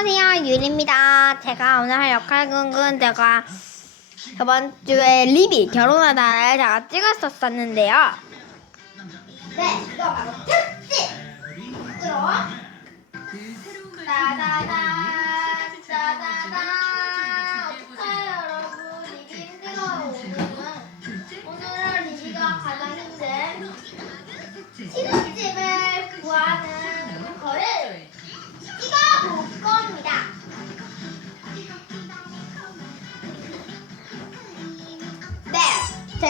안녕하세요 유리입니다. 제가 오늘 할 역할극은 제가 저번 주에 리비 결혼하다를 제가 찍었었었는데요. 네, 이거 바로 특집! 그럼 따다다 따다다 어떡해요 여러분 리비 힘들어요 오늘은 오늘은 리비가 가장 힘든 신혼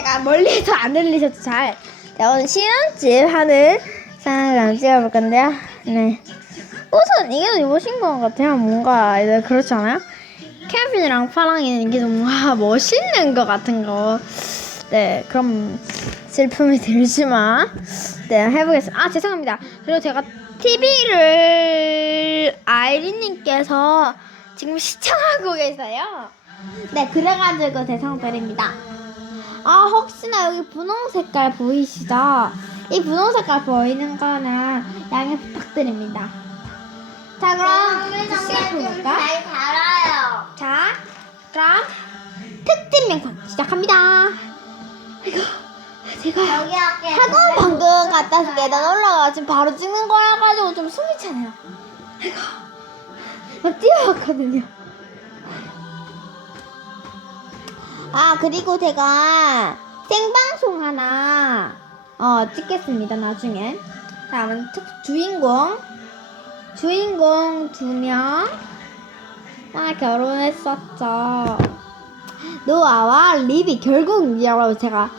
제가 멀리서 안 들리셔도 잘. 제가 오늘 신혼집 하는 사람 찍어볼 건데요. 네. 우선 이게 더 입으신 것 같아요. 뭔가 그렇지 않아요? 케빈이랑 파랑이는 이게 좀 뭔가 멋있는 것 같은 거. 네, 그럼 슬픔이 들지만 네 해보겠습니다. 아 죄송합니다. 그리고 제가 TV를 아이린님께서 지금 시청하고 계세요. 네, 그래가지고 죄송드립니다. 아 혹시나 여기 분홍 색깔 보이시죠? 이 분홍 색깔 보이는 거는 양해 부탁드립니다. 자 그럼 시작해볼까? 잘 달아요. 자, 그럼 특집 명상 시작합니다. 이거 제가. 학원 방금 갔다 와서 계단 올라가 지금 바로 찍는 거라 가지고 좀 숨이 차네요. 이거 막 뛰어왔거든요. 아 그리고 제가 생방송 하나 어 찍겠습니다 나중에. 다음은 특 주인공 주인공 두 명. 아 결혼했었죠. 노아와 리비 결국 여러분 제가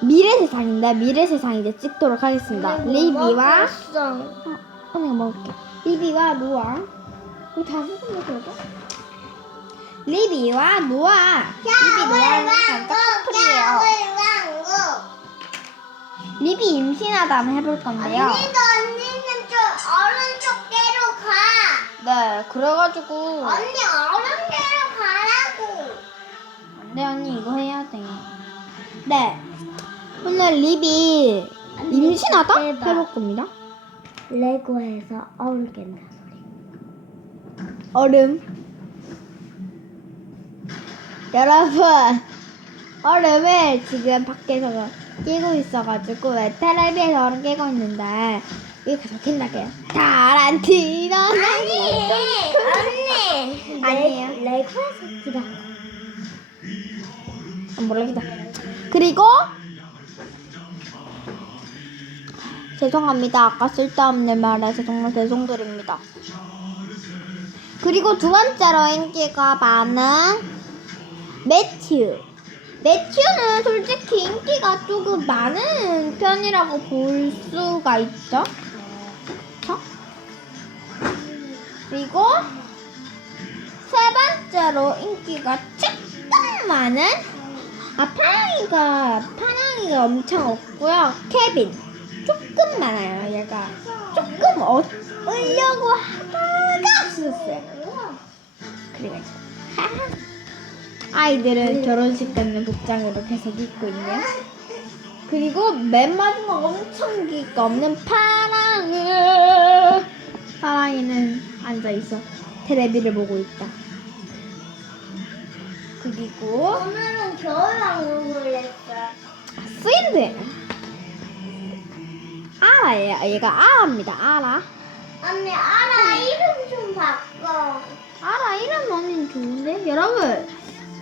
미래 세상인데 미래 세상 이제 찍도록 하겠습니다. 리비와 어, 언니가 먹을게. 리비와 노아. 이거 다 쓰는 거죠? 리비와 노아. 리비 노아는 커플이에요. 리비 임신하다 한번 해볼 건데요. 언니도 언니는 좀 오른쪽 대로 가. 네, 그래가지고 언니 오른대로 가라고. 네 언니 이거 해야 돼. 네. 오늘 리비 임신하다 대박. 해볼 겁니다. 레고에서 깬다 소리. 얼음. 여러분, 얼음을 지금 밖에서 끼고 있어가지고 네, 텔레비에서 얼음 깨고 있는데 이렇게 적힌다게요. 타란티노. 아니, 언니. 아니에요. 레- 레고에서 기다. 모르겠다. 그리고 죄송합니다. 아까 쓸데없는 말해서 정말 죄송드립니다. 그리고 두 번째로 인기가 많은 매튜. 매튜는 솔직히 인기가 조금 많은 편이라고 볼 수가 있죠. 그쵸? 그리고 세 번째로 인기가 조금 많은 아 파랑이가 파랑이가 엄청 없고요. 케빈 조금 많아요. 얘가 조금 얻으려고 하다가 없었어요. 그래가지고 아이들은 결혼식 때는 복장으로 계속 입고 있네요. 그리고 맨 마지막 엄청 인기가 없는 파랑이 파랑이는 앉아 있어 테레비를 보고 있다. 그리고 오늘은 겨울왕국을 했어. 스윈드 아라예요. 얘가 아라입니다. 아라. 언니 알아 이름 좀 바꿔. 아라 이름 너무 좋은데 여러분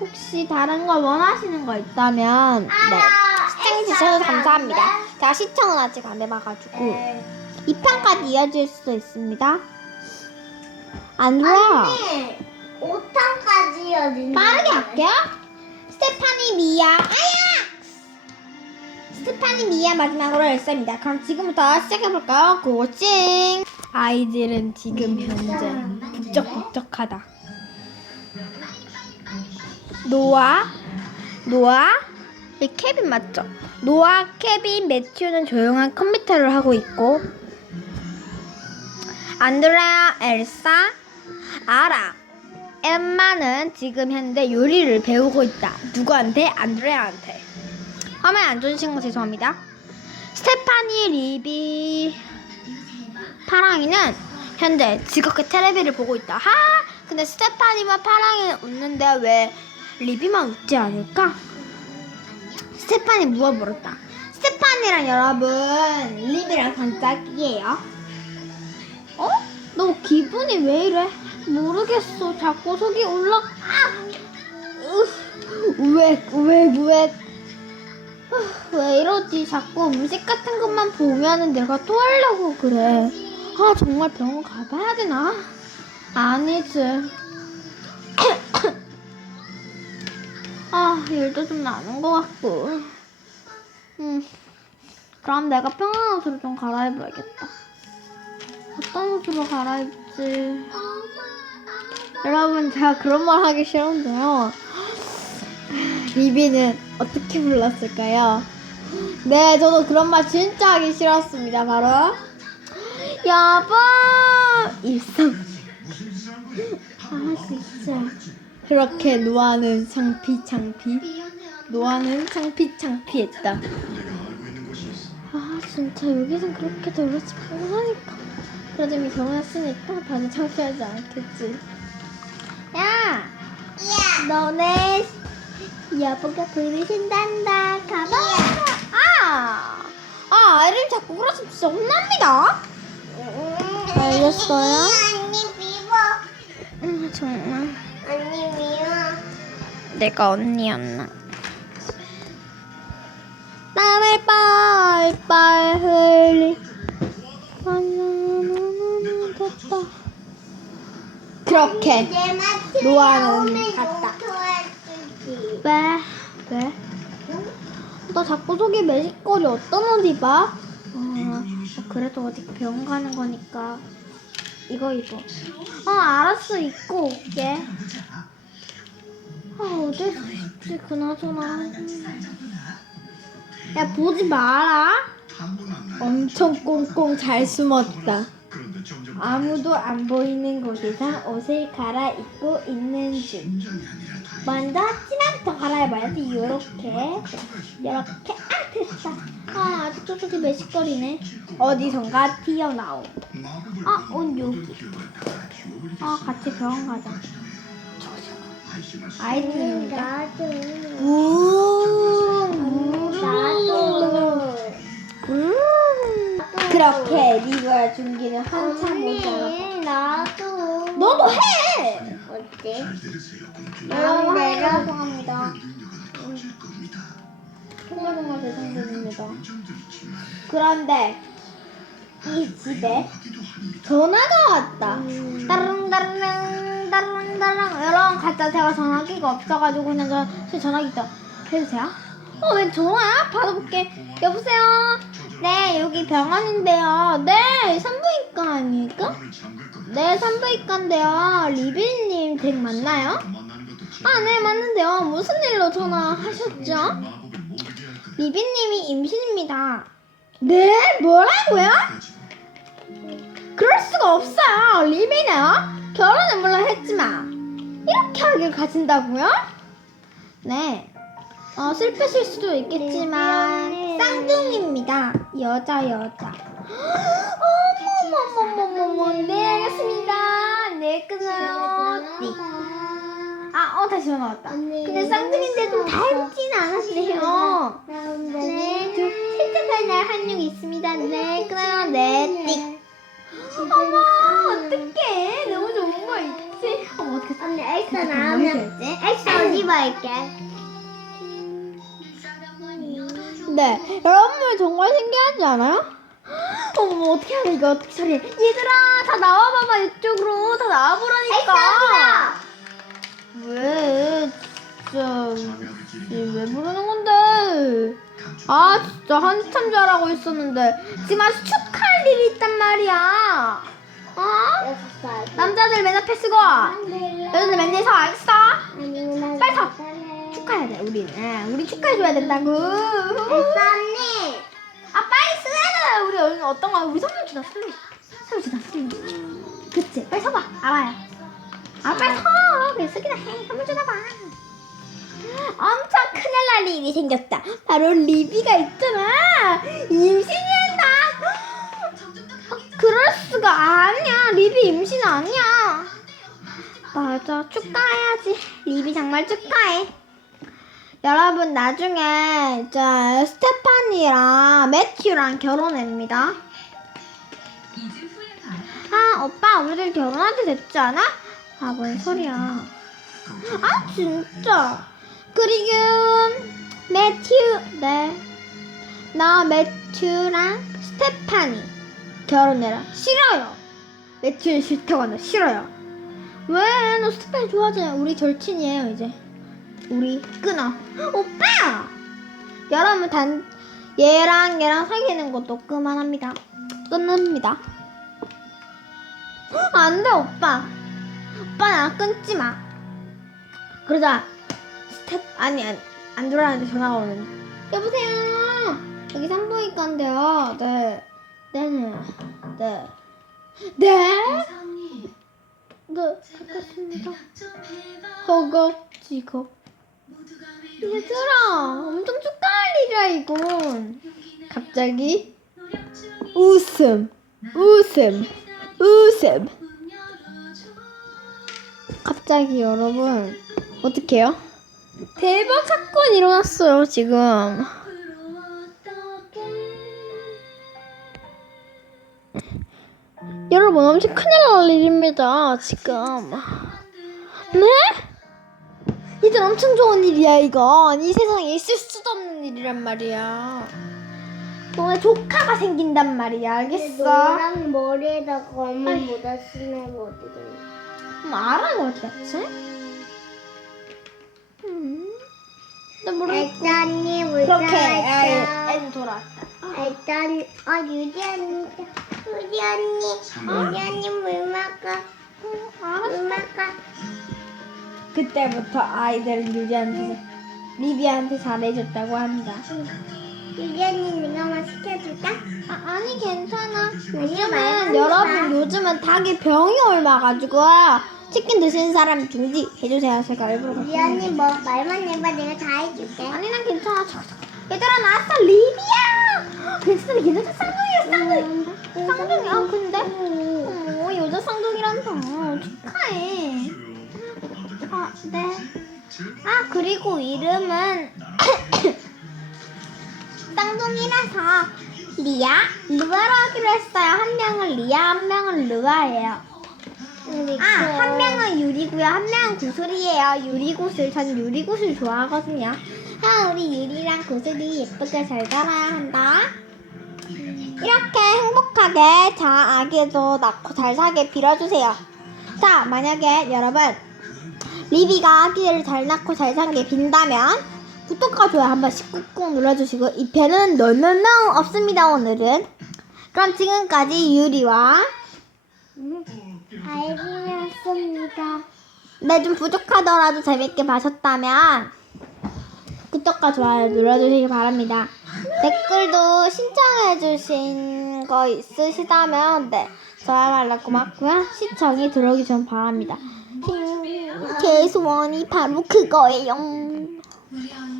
혹시 다른 거 원하시는 거 있다면 네 알아. 시청해 주셔서 감사합니다. 제가 시청은 아직 안 해봐가지고 네. 2편까지 이어질 수도 있습니다. 안드라 언니 5탄까지 이어진다. 빠르게 할게요. 스테파니 미아 아야 스테파니 미아 마지막으로 열쇠입니다. 그럼 지금부터 시작해볼까요? 고고찡 아이들은 지금 현재 북적북적하다. 노아 노아 이 케빈 맞죠? 노아, 케빈, 매튜는 조용한 컴퓨터를 하고 있고 안드레아, 엘사, 아라, 엠마는 지금 현재 요리를 배우고 있다. 누구한테? 안드레아한테. 화면 안 좋으신 거 죄송합니다. 스테파니, 리비, 파랑이는 현재 즐겁게 텔레비를 보고 있다. 하! 근데 스테파니와 파랑이는 웃는데 왜 리비만 웃지 않을까? 무얼 물었다. 스테파니랑 여러분 리비랑 단짝이에요. 어? 너 기분이 왜 이래? 모르겠어. 자꾸 속이 올라. 아! 왜, 왜, 왜? 왜 이러지? 자꾸 음식 같은 것만 보면은 내가 또 하려고 그래. 아, 정말 병원 가봐야 되나? 아니지. 아, 일도 좀 나는 것 같고. 음, 그럼 내가 편한 옷으로 좀 갈아입어야겠다. 어떤 옷으로 갈아입지? 여러분, 제가 그런 말 하기 싫은데요. 리비는 어떻게 불렀을까요? 네, 저도 그런 말 진짜 하기 싫었습니다. 바로 여보 입성. 아 진짜 그렇게 노아는 창피 창피 노아는 창피 창피했다. 아 진짜 여기선 그렇게 더럽지 못하니까 그래도 이미 결혼했으니까 다들 창피하지 않겠지. 야, 너네 여보가 부르신단다. 가봐. 아, 아, 아이를 자꾸 그러시면 진짜 혼납니다. 알겠어요? 언니 미워. 음, 정말. 내가 언니였나? 땀을 빨빨 흘리. 그렇게 노아는 갔다. 왜? 왜? 너 자꾸 속이 매식거리 어떤 옷 입어? 어, 어, 그래도 어디 병원 가는 거니까 이거 입어. 어, 알았어. 입고 올게. 아, 어디서 입지? 그나저나. 야, 보지 마라. 엄청 꽁꽁 잘 숨었다. 아무도 안 보이는 곳에서 옷을 갈아입고 있는 중. 먼저 진한부터 갈아입어야지. 요렇게. 요렇게. 아, 됐다. 아, 아직도 속이 매식거리네. 어디선가 튀어나오. 아, 옷 여기. 아, 같이 병원 가자. 아이템입니다. 나도. 우, 나도. 음. 그렇게 리버의 중기는 한참 못 자랐다. 언니 나도. 너도 해! 어때? 여러분 내가 죄송합니다. 정말 정말 죄송드립니다. 그런데 이 집에 전화가 왔다. 따릉따릉 따릉따릉 여러분 가짜 제가 전화기가 없어가지고 그냥 저, 저 전화기 좀 해주세요. 어, 왜 전화야? 받아볼게. 여보세요? 네, 여기 병원인데요. 네, 산부인과 아닙니까? 네, 산부인과인데요. 리빌님 댁 맞나요? 아, 네, 맞는데요. 무슨 일로 전화하셨죠? 리빈님이 임신입니다. 네? 뭐라고요? 그럴 수가 없어요. 리빈은 결혼은 물론 했지만 이렇게 하길 가진다고요? 네. 어, 슬프실 수도 있겠지만 쌍둥이입니다. 여자 여자. 어머머머머머. 네 알겠습니다. 네 끊어요. 네. 아, 어 다시 전화 왔다. 근데 쌍둥이인데도 닮진 않았대요. 네, 둘 실제팔 날 한육 있습니다. 네, 끊어요. 네, 띡. 어머, 어떡해. 너무 좋은 거 있지? 어머, 어떡해. 언니 너무 나오면? 엑소 옷 입어할게. 네, 여러분 정말 신기하지 않아요? 어머, 어떻게 하면 이거 어떻게 처리해? 얘들아, 다 나와봐봐, 이쪽으로. 다 나와보라니까. 왜, 진짜. 왜 부르는 건데? 아, 진짜 한참 잘하고 있었는데. 지금 아주 축 일이 있단 말이야. 어? 남자들 맨 앞에 쓰고, 여자들 맨 뒤에 서, 알겠어? 빨리 서. 축하해야 돼, 우리는. 우리 축하해줘야 된다고. 언니. 아 빨리 쓰래 우리 얼른 어떤 거 우리 선물 주자 선물 선물 주자 선물 그치 빨리 서봐 알아요 아 빨리 서 그래 쓰기나 해 선물 주나 봐 엄청 큰일 날 일이 생겼다 바로 리비가 있잖아 임신이란다 어, 그럴 수가 아니야. 리비 임신 아니야. 맞아. 축하해야지. 리비 정말 축하해. 여러분 나중에 이제 스테파니랑 매튜랑 결혼합니다. 아 오빠 우리들 결혼할 때 됐지 않아? 아 뭔 소리야. 아 진짜. 그리고 매튜 네. 나 매튜랑 스테파니 결혼해라. 싫어요. 매튜는 싫다고 한다. 싫어요. 왜? 너 스테파니 좋아하잖아. 우리 절친이에요 이제. 우리 끊어. 오빠! 여러분 단 얘랑 얘랑 사귀는 것도 그만합니다. 끊습니다. 안 돼, 오빠. 오빠 나 끊지 마. 그러자 스텝 아니 안, 안 들어가는데 전화가 오는. 여보세요. 여기 산부인과인데요. 네. 네네. 네. 네? 네, 알겠습니다. 허거 지거. 얘들아, 엄청 축하할 일이야 이건. 갑자기 웃음, 웃음, 웃음. 갑자기 여러분 어떡해요? 대박 사건 일어났어요 지금. 여러분 엄청 큰일 날 일입니다 지금. 네? 이들 엄청 좋은 일이야 이건 이 세상에 있을 수도 없는 일이란 말이야. 너네 조카가 생긴단 말이야 알겠어? 노랑 머리에다가 검은 모자 쓰는 거 어디 돼? 음, 알아 뭐 대체? 음. 나 모르겠고. 모자 그렇게 왔다. 애, 애는 돌아왔다. 일단 어 유리 언니 유리 언니 유리 언니 물 먹어 물 먹어 그때부터 아이들은 유리한테 리비한테 잘해줬다고 한다. 유리 언니 내가 뭐 시켜줄까? 아, 아니 괜찮아. 요즘은. 여러분 요즘은 닭에 병이 옮아가지고 치킨 드시는 사람 중지 해주세요. 제가 일부러 유리 언니 뭐 말만 해봐 내가 다 해줄게 아니 난 괜찮아. 얘들아 나왔어 리비야. 괜찮아 괜찮아 쌍둥이야 쌍둥이. 쌍둥이 아 근데 어머 여자 쌍둥이란다. 축하해. 아 네. 아 그리고 이름은 쌍둥이라서 리아 루아로 하기로 했어요. 한 명은 리아 한 명은 루아예요. 아, 한 명은 유리고요. 한 명은 구슬이에요. 유리구슬. 저는 유리구슬 좋아하거든요. 아, 우리 유리랑 구슬이 예쁘게 잘 자라야 한다. 이렇게 행복하게 자 아기도 낳고 잘 사게 빌어주세요. 자, 만약에 여러분 리비가 아기를 잘 낳고 잘산게 빈다면 구독과 좋아요 한 번씩 꾹꾹 눌러주시고 이 편은 노노노 없습니다 오늘은. 그럼 지금까지 유리와 알겠습니다 네, 좀 부족하더라도 재밌게 봐셨다면 구독과 좋아요 눌러주시기 바랍니다. 댓글도 신청해주신 거 있으시다면 네, 저야말로 고맙고요. 시청이 들어오기 전 바랍니다. 음, 제 소원이 바로 그거예요.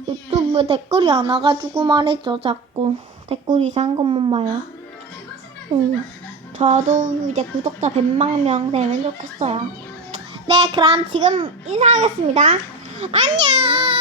유튜브에 댓글이 안 와가지고 말이죠, 자꾸. 댓글 이상한 것만 봐요. 음, 저도 이제 구독자 100만 명 되면 좋겠어요. 네, 그럼 지금 인사하겠습니다. 안녕!